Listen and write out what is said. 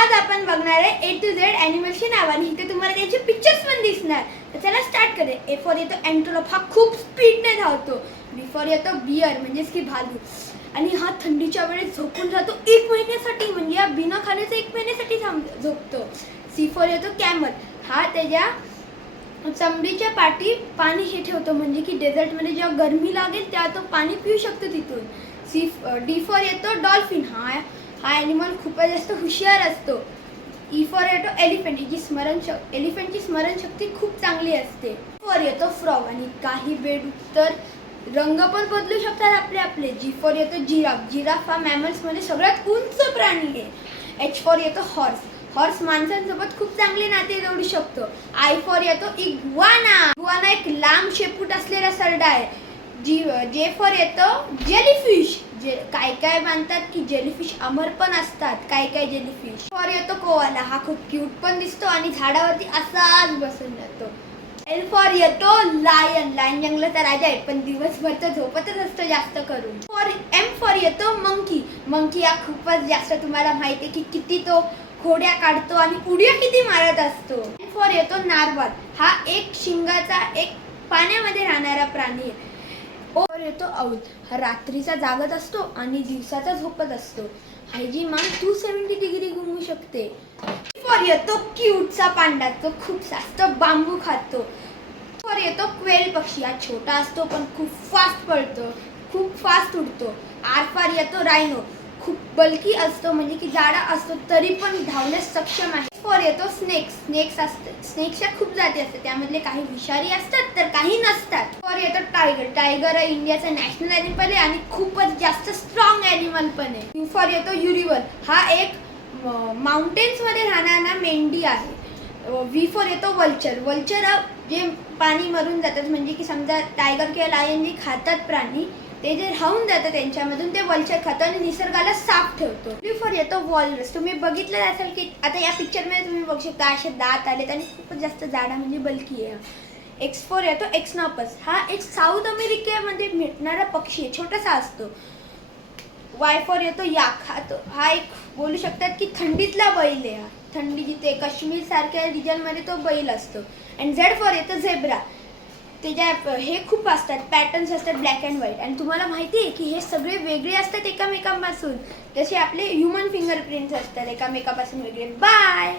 आज आपण बघणार आहे A to Z ॲनिमल्सची नावाने. इथे तुम्हाला त्याचे पिक्चर्स पण दिसणार. तर चला स्टार्ट करूया. A फॉर येतो अँटेलोप, हा खूप स्पीडने धावतो. B फॉर येतो बियर म्हणजेच की भालू, आणि हा थंडीच्या वेळेस झोपून जातो 1 महिन्यासाठी, म्हणजे या बिना खाण्याचं 1 महिन्यासाठी झोपतो. C फॉर येतो कॅमल, हा त्याच्या चमडीच्या पाठी पाणी हे ठेवतो, म्हणजे की डेझर्टमध्ये जेव्हा गरमी लागेल तेव्हा तो पाणी पिऊ शकतो तिथून. D फॉर येतो डॉल्फिन, हा ॲनिमल खूपच जास्त हुशार असतो. E फॉर येतो एलिफंट, एलिफंटची स्मरणशक्ती खूप चांगली असते. फॉर येतो फ्रॉग, आणि काही बेडूक रंग पण बदलू शकतात आपले. G फॉर येतो जिराफ, हा मॅमल्समध्ये सगळ्यात उंच प्राणी आहे. H फॉर येतो हॉर्स माणसांसोबत खूप चांगले नाते जोडू शकतो. I फॉर येतो इग्वाना एक लांब शेपूट असलेला सरडा आहे. J फॉर येतो जेलीफिश, काय मानतात की जेलीफिश अमर पण असतात, काय जेलीफिश. फॉर येतो कोआला, हा खूप क्यूट पण दिसतो आणि झाडावरती असाच बसून जातो. L फॉर येतो लायन जंगलाचा राजा आहे, पण दिवसभर तो झोपतच असतो जास्त करून. M फॉर येतो मंकी हा खूपच जास्त तुम्हाला माहिती आहे की किती तो खोड्या काढतो आणि उड्या किती मारत असतो. N फॉर येतो नारवाल, हा एक शिंगाचा एक पाण्यामध्ये राहणारा प्राणी आहे. O फॉर येतो औल, हा रात्रीचा जागत असतो आणि दिवसाचा झोपत असतो. ह्याची मान 270 डिग्री घुमू शकते. P फॉर येतो क्यूटचा पांडा, तो खूप जास्त बांबू खातो. फॉर येतो क्वेल पक्षी, हा छोटा असतो पण खूप फास्ट पळतो, खूप फास्ट उडतो. R फॉर येतो रायनो, खूप बल्की असतो, म्हणजे की जाडा असतो तरी पण धावण्यास सक्षम आहे. फॉर येतो स्नेक्सच्या खूप जाती असतात, त्यामधले काही विषारी असतात तर काही नसतात. फॉर येतो टायगर हा इंडियाचा नॅशनल ॲनिमल आहे आणि खूपच जास्त स्ट्रॉंग ॲनिमल पण आहे. U फॉर येतो युरिवल, हा एक माउंटेन्समध्ये राहणारा मेंढी आहे. V फॉर येतो वल्चर जे पाणी मरून जातात, म्हणजे की समजा टायगर किंवा लायन जे खातात प्राणी, ते जे राहून जातं त्यांच्यामधून ते वल्चर खातं आणि निसर्गाला साफ ठेवतो. W फॉर येतो वॉलरस, तुम्ही बघितलं असेल की आता या पिक्चरमध्ये तुम्ही बघू शकता असे दात आलेत आणि खूपच जास्त जाडा म्हणजे बल्की आहे. X फॉर येतो एक्सनॉपस, हा एक साऊथ अमेरिकेमध्ये भेटणारा पक्षी आहे, छोटासा असतो. Y फॉर येतो याक, हा एक बोलू शकतात की थंडीतला बैल आहे. थंडी जिथे काश्मीर सारख्या रिजनमध्ये तो बैल असतो. आणि Z फॉर येतो झेब्रा, त्याच्या हे खूप असतात, पॅटर्न्स असतात ब्लॅक अँड व्हाईट, आणि तुम्हाला माहिती आहे की हे सगळे वेगळे असतात एकामेकांपासून, जसे आपले ह्युमन फिंगरप्रिंट्स असतात एकामेकापासून वेगळे. बाय.